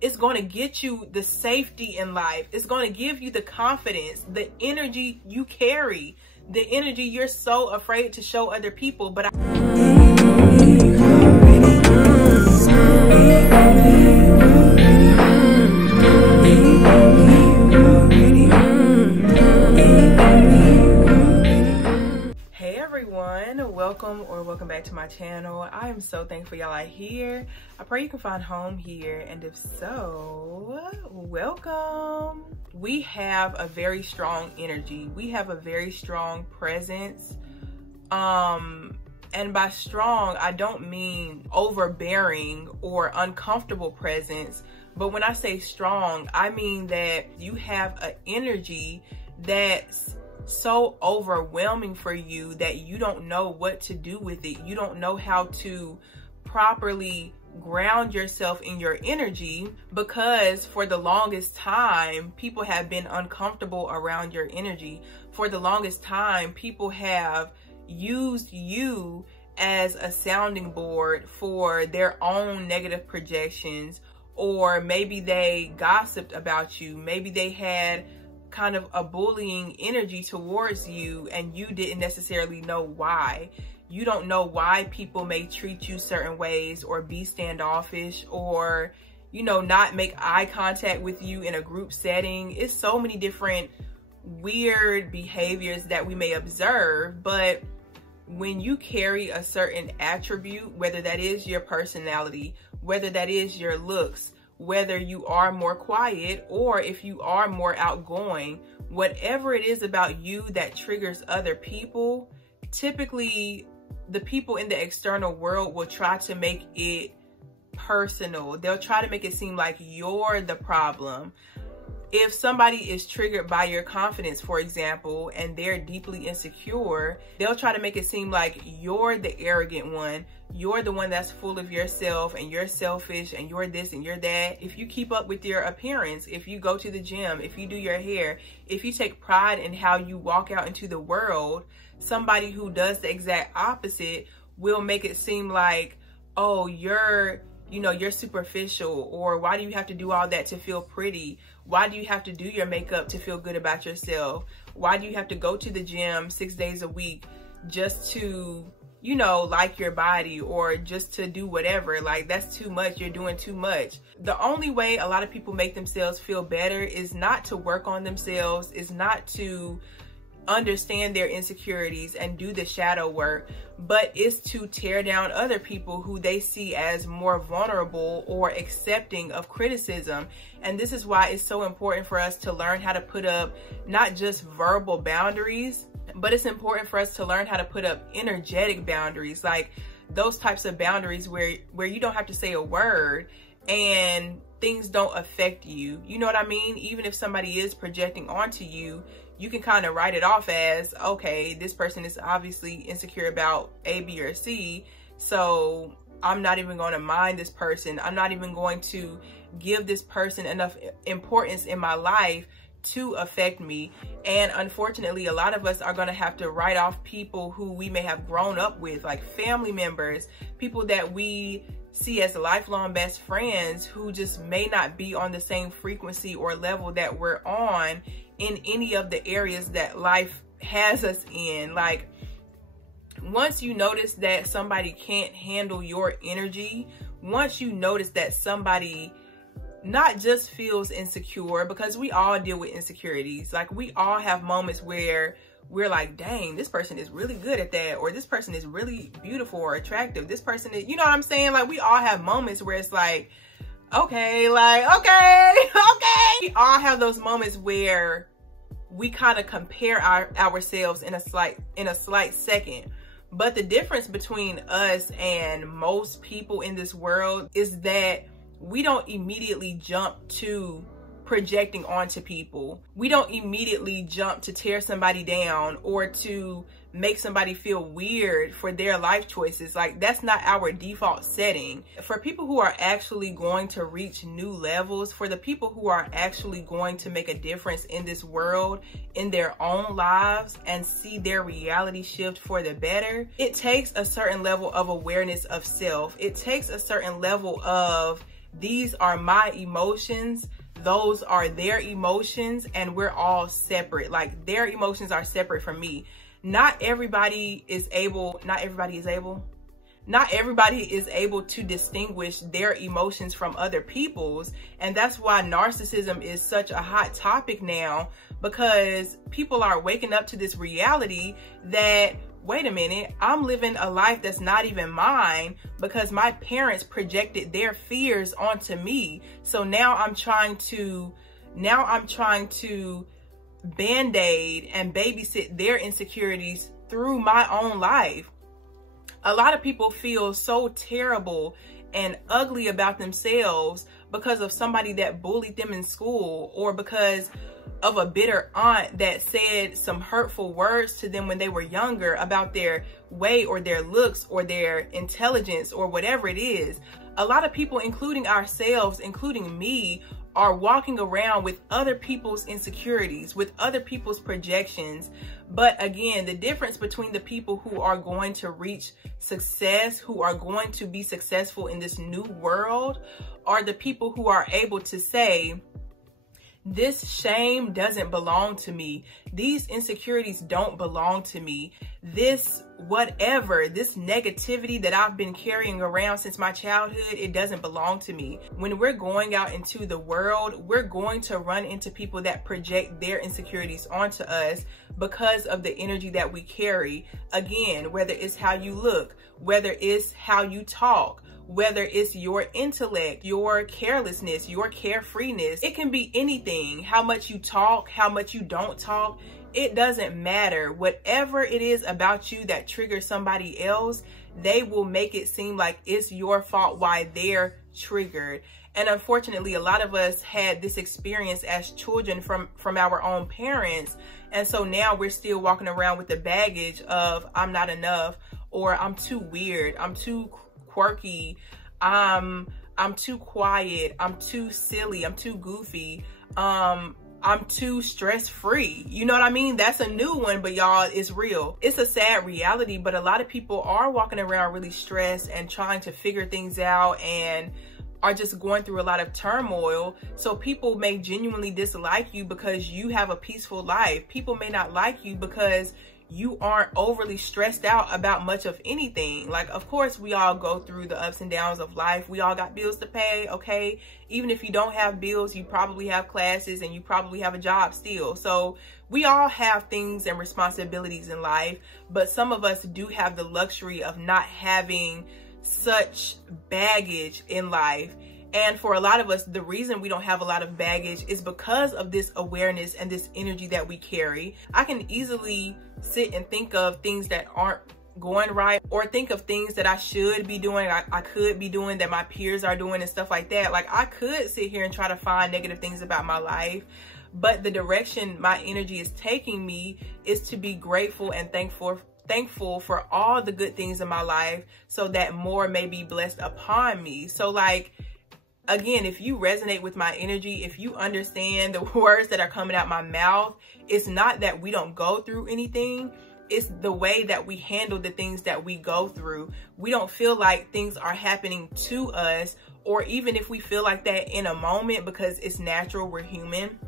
it's going to get you the safety in life. It's going to give you the confidence, the energy you carry, the energy you're so afraid to show other people. But hey everyone, welcome back to my channel. I am so thankful y'all are here. I pray you can find home here, and if so, welcome. We have a very strong energy. We have a very strong presence. And by strong, I don't mean overbearing or uncomfortable presence, but when I say strong, I mean that you have an energy that's so overwhelming for you that you don't know what to do with it. You don't know how to properly ground yourself in your energy, because for the longest time, people have been uncomfortable around your energy. For the longest time, people have used you as a sounding board for their own negative projections, or maybe they gossiped about you. Maybe they had kind of a bullying energy towards you and you didn't necessarily know why. You don't know why people may treat you certain ways or be standoffish or, you know, not make eye contact with you in a group setting. It's so many different weird behaviors that we may observe, but when you carry a certain attribute, whether that is your personality, whether that is your looks, whether you are more quiet or if you are more outgoing, whatever it is about you that triggers other people, typically the people in the external world will try to make it personal. They'll try to make it seem like you're the problem. If somebody is triggered by your confidence, for example, and they're deeply insecure, they'll try to make it seem like you're the arrogant one. You're the one that's full of yourself and you're selfish and you're this and you're that. If you keep up with your appearance, if you go to the gym, if you do your hair, if you take pride in how you walk out into the world, somebody who does the exact opposite will make it seem like, oh, you're superficial, or why do you have to do all that to feel pretty? Why do you have to do your makeup to feel good about yourself? Why do you have to go to the gym 6 days a week just to, you know, like your body, or just to do whatever? Like, that's too much. You're doing too much. The only way a lot of people make themselves feel better is not to work on themselves, is not to understand their insecurities and do the shadow work, but is to tear down other people who they see as more vulnerable or accepting of criticism. And this is why it's so important for us to learn how to put up not just verbal boundaries, but it's important for us to learn how to put up energetic boundaries, like those types of boundaries where you don't have to say a word and things don't affect you. You know what I mean? Even if somebody is projecting onto you, you can kind of write it off as, okay, this person is obviously insecure about A, B, or C, so I'm not even going to mind this person. I'm not even going to give this person enough importance in my life to affect me. And unfortunately, a lot of us are going to have to write off people who we may have grown up with, like family members, people that we see as lifelong best friends who just may not be on the same frequency or level that we're on in any of the areas that life has us in. Like, once you notice that somebody can't handle your energy, once you notice that somebody not just feels insecure, because we all deal with insecurities. Like, we all have moments where we're like, dang, this person is really good at that, or this person is really beautiful or attractive. This person is, you know what I'm saying? Like, we all have moments where it's like, okay, like, okay. We all have those moments where we kind of compare ourselves in a slight second. But the difference between us and most people in this world is that we don't immediately jump to projecting onto people. We don't immediately jump to tear somebody down or to make somebody feel weird for their life choices. Like, that's not our default setting. For people who are actually going to reach new levels, for the people who are actually going to make a difference in this world, in their own lives, and see their reality shift for the better, it takes a certain level of awareness of self. It takes a certain level of These are my emotions. Those are their emotions, and we're all separate. Like, their emotions are separate from me. Not everybody is able to distinguish their emotions from other people's. And that's why narcissism is such a hot topic now, because people are waking up to this reality that, wait a minute, I'm living a life that's not even mine because my parents projected their fears onto me. So now I'm trying to band-aid and babysit their insecurities through my own life. A lot of people feel so terrible and ugly about themselves because of somebody that bullied them in school, or because of a bitter aunt that said some hurtful words to them when they were younger about their weight or their looks or their intelligence or whatever it is. A lot of people, including ourselves, including me, are walking around with other people's insecurities, with other people's projections. But again, the difference between the people who are going to reach success, who are going to be successful in this new world, are the people who are able to say, this shame doesn't belong to me. These insecurities don't belong to me. This whatever, this negativity that I've been carrying around since my childhood, it doesn't belong to me. When we're going out into the world, we're going to run into people that project their insecurities onto us because of the energy that we carry. Again, whether it's how you look, whether it's how you talk, whether it's your intellect, your carelessness, your carefreeness. It can be anything. How much you talk, how much you don't talk, it doesn't matter. Whatever it is about you that triggers somebody else, they will make it seem like it's your fault why they're triggered. And unfortunately, a lot of us had this experience as children from our own parents. And so now we're still walking around with the baggage of, I'm not enough, or I'm too weird, I'm too quirky, I'm too quiet, I'm too silly, I'm too goofy, I'm too stress-free. You know what I mean? That's a new one, but y'all, it's real. It's a sad reality, but a lot of people are walking around really stressed and trying to figure things out and are just going through a lot of turmoil. So people may genuinely dislike you because you have a peaceful life. People may not like you because you aren't overly stressed out about much of anything. Like, of course, we all go through the ups and downs of life. We all got bills to pay, okay? Even if you don't have bills, you probably have classes and you probably have a job still. So we all have things and responsibilities in life, but some of us do have the luxury of not having such baggage in life. And for a lot of us, the reason we don't have a lot of baggage is because of this awareness and this energy that we carry. I can easily sit and think of things that aren't going right, or think of things that I should be doing, I could be doing, that my peers are doing and stuff like that. Like, I could sit here and try to find negative things about my life, but the direction my energy is taking me is to be grateful and thankful for all the good things in my life, so that more may be blessed upon me. So like, again, if you resonate with my energy, if you understand the words that are coming out my mouth, it's not that we don't go through anything. It's the way that we handle the things that we go through. We don't feel like things are happening to us, or even if we feel like that in a moment, because it's natural, we're human,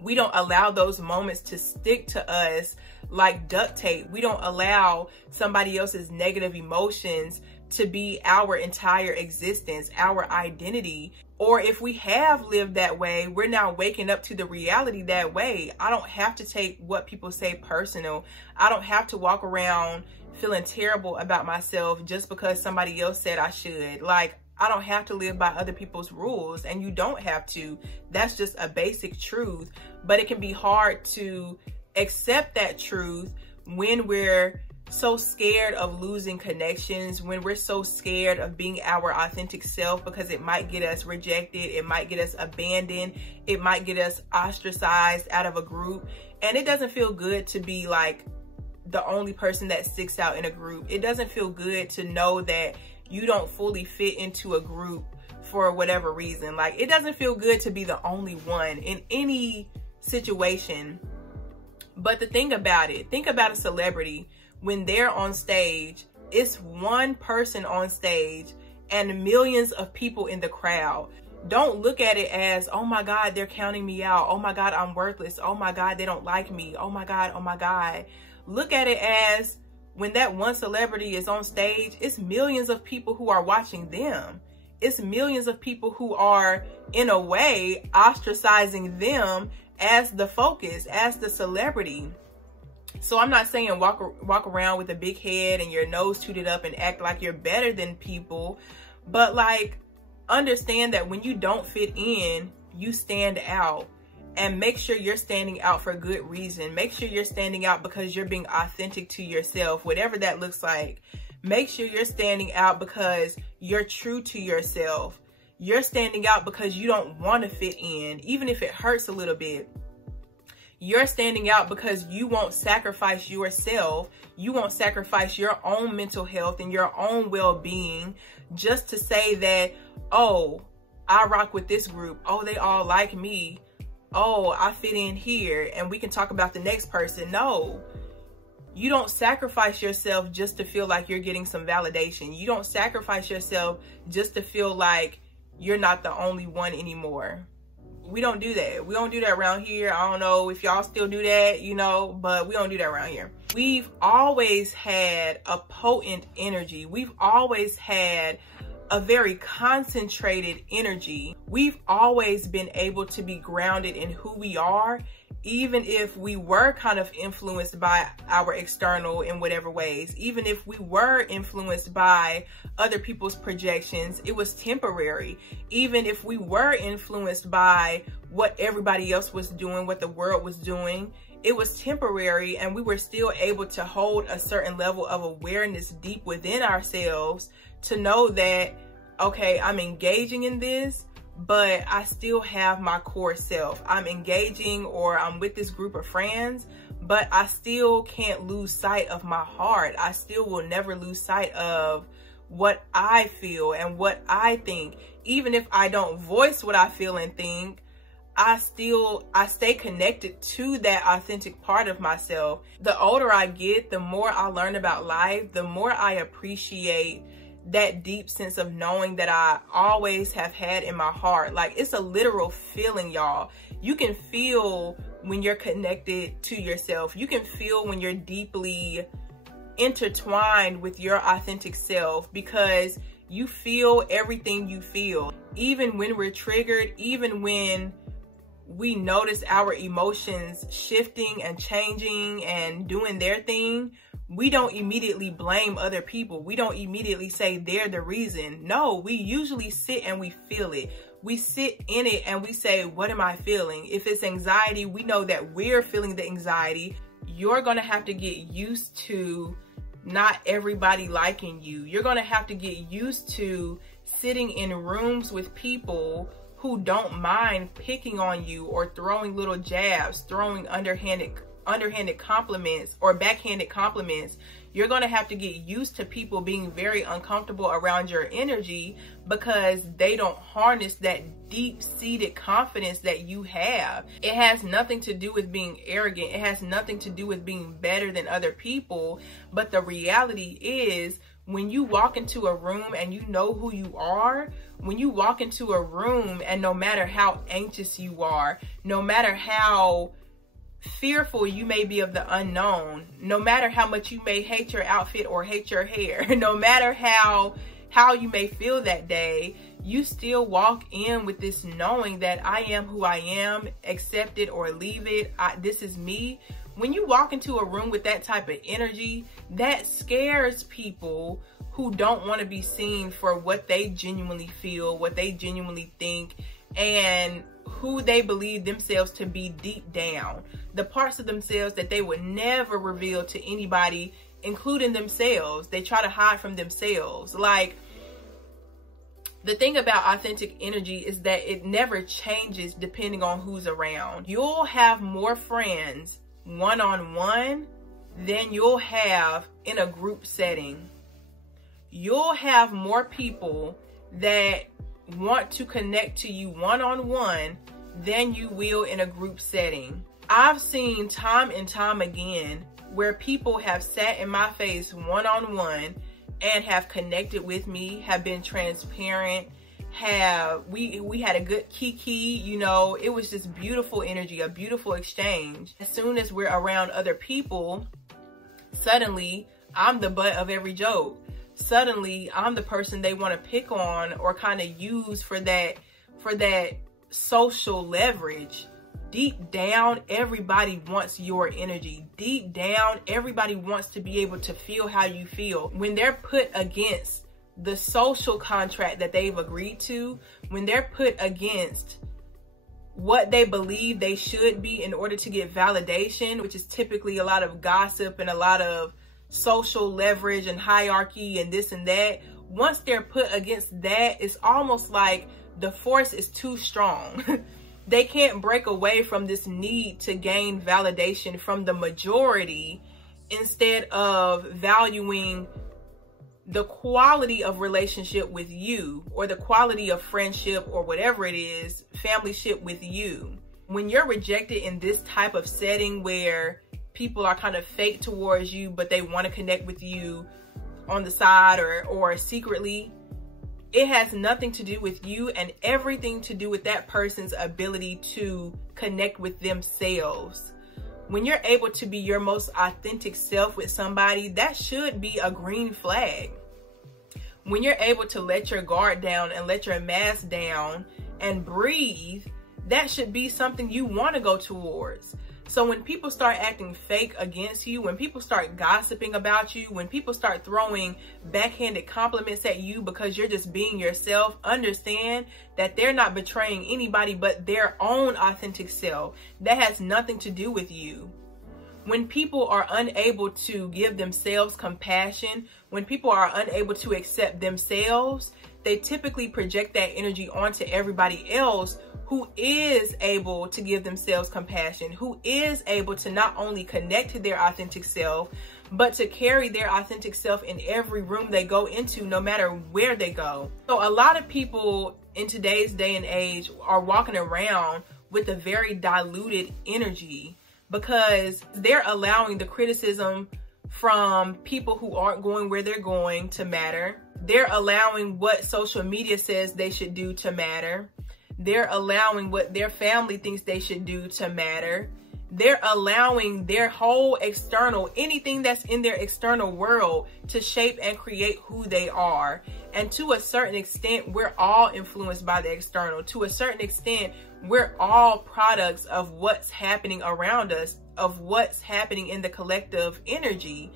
we don't allow those moments to stick to us like duct tape. We don't allow somebody else's negative emotions to be our entire existence, our identity. Or if we have lived that way, we're now waking up to the reality that way. I don't have to take what people say personal. I don't have to walk around feeling terrible about myself just because somebody else said I should. Like, I don't have to live by other people's rules, and you don't have to. That's just a basic truth. But it can be hard to accept that truth when we're so scared of losing connections, when we're so scared of being our authentic self, because it might get us rejected, it might get us abandoned, it might get us ostracized out of a group. And it doesn't feel good to be like the only person that sticks out in a group. It doesn't feel good to know that you don't fully fit into a group for whatever reason. Like, it doesn't feel good to be the only one in any situation. But the thing about it, think about a celebrity. When they're on stage, it's one person on stage and millions of people in the crowd. Don't look at it as, oh my God, they're counting me out. Oh my God, I'm worthless. Oh my God, they don't like me. Oh my God, oh my God. Look at it as, when that one celebrity is on stage, it's millions of people who are watching them. It's millions of people who are, in a way, ostracizing them as the focus, as the celebrity. So I'm not saying walk around with a big head and your nose tooted up and act like you're better than people, but like, understand that when you don't fit in, you stand out. And make sure you're standing out for good reason. Make sure you're standing out because you're being authentic to yourself, whatever that looks like. Make sure you're standing out because you're true to yourself. You're standing out because you don't want to fit in, even if it hurts a little bit. You're standing out because you won't sacrifice yourself. You won't sacrifice your own mental health and your own well-being just to say that, oh, I rock with this group. Oh, they all like me. Oh, I fit in here, and we can talk about the next person. No, you don't sacrifice yourself just to feel like you're getting some validation. You don't sacrifice yourself just to feel like you're not the only one anymore. We don't do that. We don't do that around here. I don't know if y'all still do that, you know, but we don't do that around here. We've always had a potent energy. We've always had a very concentrated energy. We've always been able to be grounded in who we are, even if we were kind of influenced by our external in whatever ways. Even if we were influenced by other people's projections, it was temporary. Even if we were influenced by what everybody else was doing, what the world was doing, it was temporary, and we were still able to hold a certain level of awareness deep within ourselves to know that, okay, I'm engaging in this, but I still have my core self. I'm engaging, or I'm with this group of friends, but I still can't lose sight of my heart. I still will never lose sight of what I feel and what I think. Even if I don't voice what I feel and think, I stay connected to that authentic part of myself. The older I get, the more I learn about life, the more I appreciate that deep sense of knowing that I always have had in my heart. Like, it's a literal feeling, y'all. You can feel when you're connected to yourself. You can feel when you're deeply intertwined with your authentic self, because you feel everything you feel. Even when we're triggered, even when we notice our emotions shifting and changing and doing their thing, we don't immediately blame other people. We don't immediately say they're the reason. No, we usually sit and we feel it. We sit in it and we say, what am I feeling? If it's anxiety, we know that we're feeling the anxiety. You're gonna have to get used to not everybody liking you. You're gonna have to get used to sitting in rooms with people who don't mind picking on you or throwing little jabs, throwing underhanded compliments or backhanded compliments. You're going to have to get used to people being very uncomfortable around your energy, because they don't harness that deep-seated confidence that you have. It has nothing to do with being arrogant. It has nothing to do with being better than other people. But the reality is, when you walk into a room and you know who you are, when you walk into a room and no matter how anxious you are, no matter how fearful you may be of the unknown, no matter how much you may hate your outfit or hate your hair, no matter how you may feel that day, you still walk in with this knowing that I am who I am, accept it or leave it, this is me. When you walk into a room with that type of energy, that scares people who don't want to be seen for what they genuinely feel, what they genuinely think, and who they believe themselves to be deep down. The parts of themselves that they would never reveal to anybody, including themselves. They try to hide from themselves. Like, the thing about authentic energy is that it never changes depending on who's around. You'll have more friends one-on-one than you'll have in a group setting. You'll have more people that want to connect to you one-on-one than you will in a group setting. I've seen time and time again where people have sat in my face one-on-one and have connected with me, have been transparent, we had a good kiki, you know, it was just beautiful energy, a beautiful exchange. As soon as we're around other people, suddenly I'm the butt of every joke. Suddenly I'm the person they want to pick on or kind of use for that social leverage. Deep down, everybody wants your energy. Deep down, everybody wants to be able to feel how you feel. When they're put against the social contract that they've agreed to, when they're put against what they believe they should be in order to get validation, which is typically a lot of gossip and a lot of social leverage and hierarchy and this and that, once they're put against that, it's almost like the force is too strong. They can't break away from this need to gain validation from the majority instead of valuing the quality of relationship with you, or the quality of friendship, or whatever it is, familyship with you. When you're rejected in this type of setting where people are kind of fake towards you, but they want to connect with you on the side or secretly, it has nothing to do with you and everything to do with that person's ability to connect with themselves. When you're able to be your most authentic self with somebody, that should be a green flag. When you're able to let your guard down and let your mask down and breathe, that should be something you want to go towards. So when people start acting fake against you, when people start gossiping about you, when people start throwing backhanded compliments at you because you're just being yourself, understand that they're not betraying anybody but their own authentic self. That has nothing to do with you. When people are unable to give themselves compassion, when people are unable to accept themselves, they typically project that energy onto everybody else who is able to give themselves compassion, who is able to not only connect to their authentic self, but to carry their authentic self in every room they go into, no matter where they go. So a lot of people in today's day and age are walking around with a very diluted energy because they're allowing the criticism from people who aren't going where they're going to matter. They're allowing what social media says they should do to matter. They're allowing what their family thinks they should do to matter. They're allowing their whole external, anything that's in their external world, to shape and create who they are. And to a certain extent, we're all influenced by the external. To a certain extent, we're all products of what's happening around us, of what's happening in the collective energy.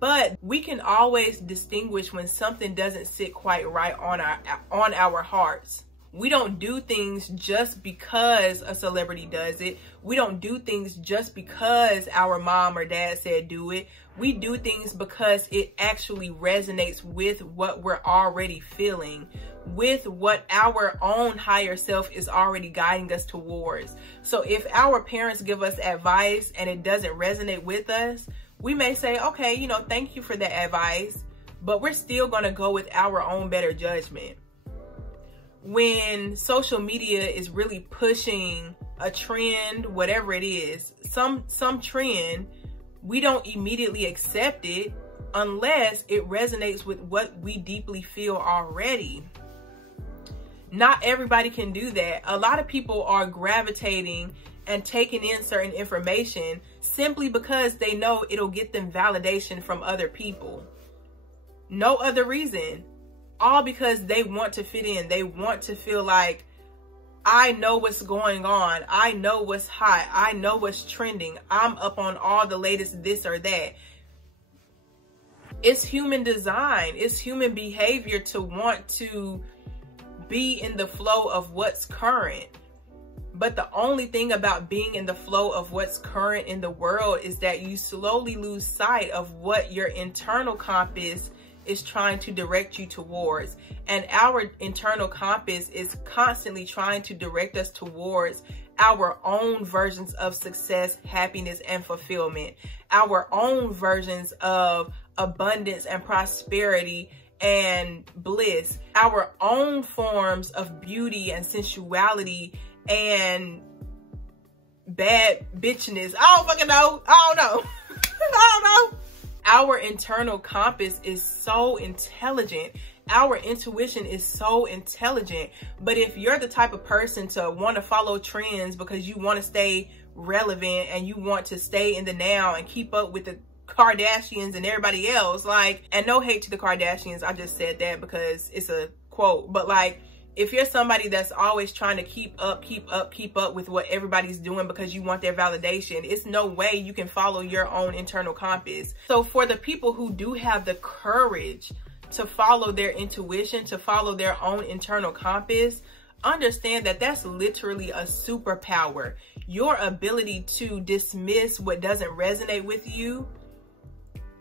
But we can always distinguish when something doesn't sit quite right on our hearts. We don't do things just because a celebrity does it. We don't do things just because our mom or dad said do it. We do things because it actually resonates with what we're already feeling, with what our own higher self is already guiding us towards. So if our parents give us advice and it doesn't resonate with us, we may say, okay, you know, thank you for that advice, but we're still going to go with our own better judgment. When social media is really pushing a trend, whatever it is, some trend, we don't immediately accept it unless it resonates with what we deeply feel already. Not everybody can do that. A lot of people are gravitating and taking in certain information simply because they know it'll get them validation from other people. No other reason. All because they want to fit in. They want to feel like, I know what's going on. I know what's hot. I know what's trending. I'm up on all the latest this or that. It's human design. It's human behavior to want to be in the flow of what's current. But the only thing about being in the flow of what's current in the world is that you slowly lose sight of what your internal compass is trying to direct you towards. And our internal compass is constantly trying to direct us towards our own versions of success, happiness, and fulfillment, our own versions of abundance and prosperity and bliss, our own forms of beauty and sensuality and bad bitchiness. I don't fucking know. I don't know. I don't know. Our internal compass is so intelligent. Our intuition is so intelligent. But if you're the type of person to want to follow trends because you want to stay relevant and you want to stay in the now and keep up with the Kardashians and everybody else, like, and no hate to the Kardashians, I just said that because it's a quote, but like, if you're somebody that's always trying to keep up with what everybody's doing because you want their validation, it's no way you can follow your own internal compass. So for the people who do have the courage to follow their intuition, to follow their own internal compass, understand that that's literally a superpower. Your ability to dismiss what doesn't resonate with you,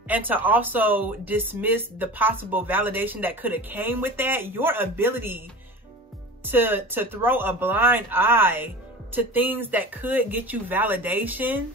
and to also dismiss the possible validation that could have came with that. Your ability to throw a blind eye to things that could get you validation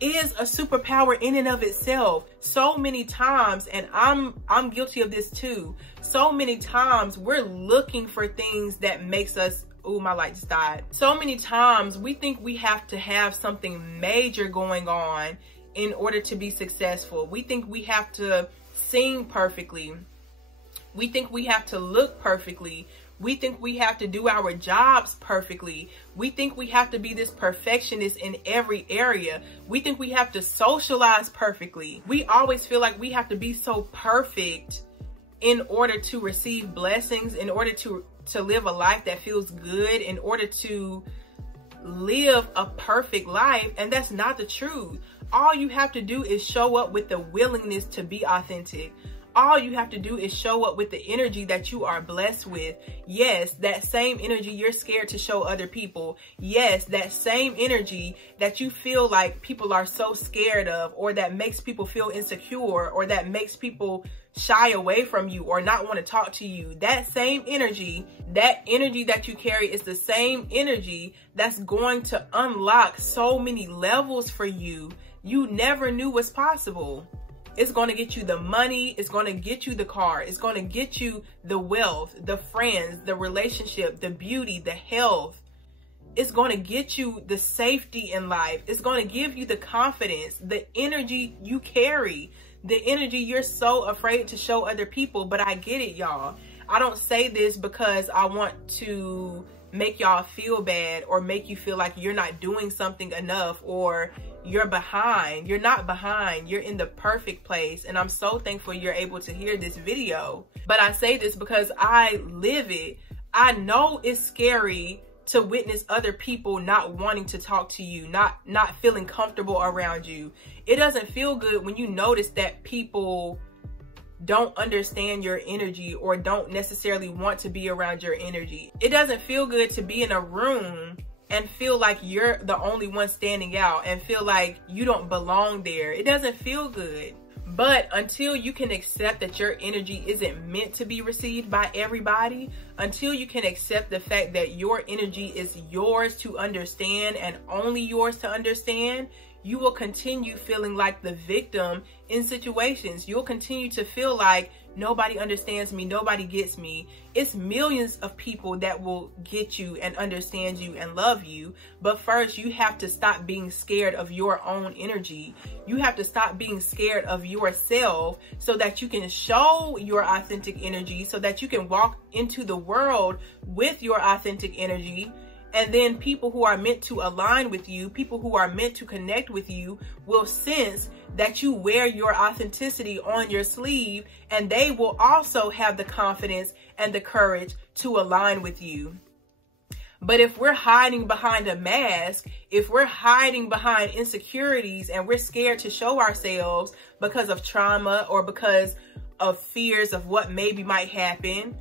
is a superpower in and of itself. So many times, and I'm guilty of this too, so many times we're looking for things that makes us, oh, my light just died. So many times we think we have to have something major going on in order to be successful. We think we have to sing perfectly. We think we have to look perfectly. We think we have to do our jobs perfectly. We think we have to be this perfectionist in every area. We think we have to socialize perfectly. We always feel like we have to be so perfect in order to receive blessings, in order to live a life that feels good, in order to live a perfect life. And that's not the truth. All you have to do is show up with the willingness to be authentic. All you have to do is show up with the energy that you are blessed with. Yes, that same energy you're scared to show other people. Yes, that same energy that you feel like people are so scared of, or that makes people feel insecure, or that makes people shy away from you or not want to talk to you. That same energy, that energy that you carry is the same energy that's going to unlock so many levels for you you never knew was possible. It's going to get you the money. It's going to get you the car. It's going to get you the wealth, the friends, the relationship, the beauty, the health. It's going to get you the safety in life. It's going to give you the confidence, the energy you carry, the energy you're so afraid to show other people. But I get it, y'all. I don't say this because I want to make y'all feel bad or make you feel like you're not doing something enough or you're behind. You're not behind. You're in the perfect place. And I'm so thankful you're able to hear this video. But I say this because I live it. I know it's scary to witness other people not wanting to talk to you, not feeling comfortable around you. It doesn't feel good when you notice that people don't understand your energy or don't necessarily want to be around your energy. It doesn't feel good to be in a room and feel like you're the only one standing out and feel like you don't belong there. It doesn't feel good. But until you can accept that your energy isn't meant to be received by everybody, until you can accept the fact that your energy is yours to understand and only yours to understand, you will continue feeling like the victim in situations. You'll continue to feel like nobody understands me, nobody gets me. It's millions of people that will get you and understand you and love you. But first, you have to stop being scared of your own energy. You have to stop being scared of yourself so that you can show your authentic energy, so that you can walk into the world with your authentic energy. And then people who are meant to align with you, people who are meant to connect with you, will sense that you wear your authenticity on your sleeve, and they will also have the confidence and the courage to align with you. But if we're hiding behind a mask, if we're hiding behind insecurities and we're scared to show ourselves because of trauma or because of fears of what maybe might happen,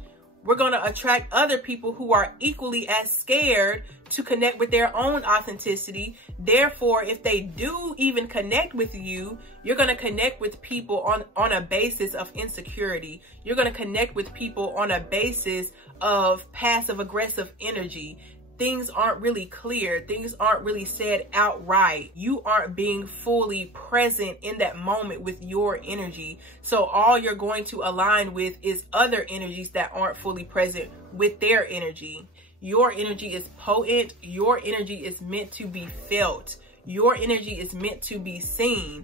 we're going to attract other people who are equally as scared to connect with their own authenticity. Therefore, if they do even connect with you, you're going to connect with people on a basis of insecurity. You're going to connect with people on a basis of passive aggressive energy. Things aren't really clear. Things aren't really said outright. You aren't being fully present in that moment with your energy. So all you're going to align with is other energies that aren't fully present with their energy. Your energy is potent. Your energy is meant to be felt. Your energy is meant to be seen.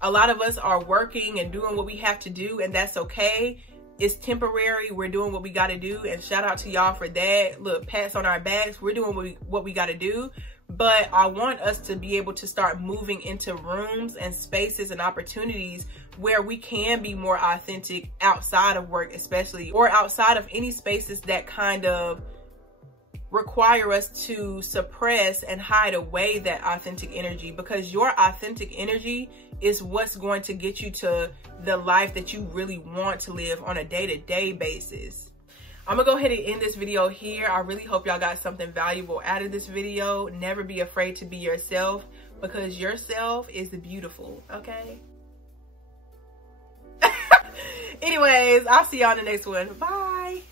A lot of us are working and doing what we have to do, and that's okay. It's temporary. We're doing what we got to do, and shout out to y'all for that. Look, pats on our backs. We're doing what we got to do. But I want us to be able to start moving into rooms and spaces and opportunities where we can be more authentic outside of work, especially, or outside of any spaces that kind of require us to suppress and hide away that authentic energy, because your authentic energy is what's going to get you to the life that you really want to live on a day-to-day basis. I'm gonna go ahead and end this video here. I really hope y'all got something valuable out of this video. Never be afraid to be yourself, because yourself is beautiful, okay? Anyways, I'll see y'all in the next one. Bye.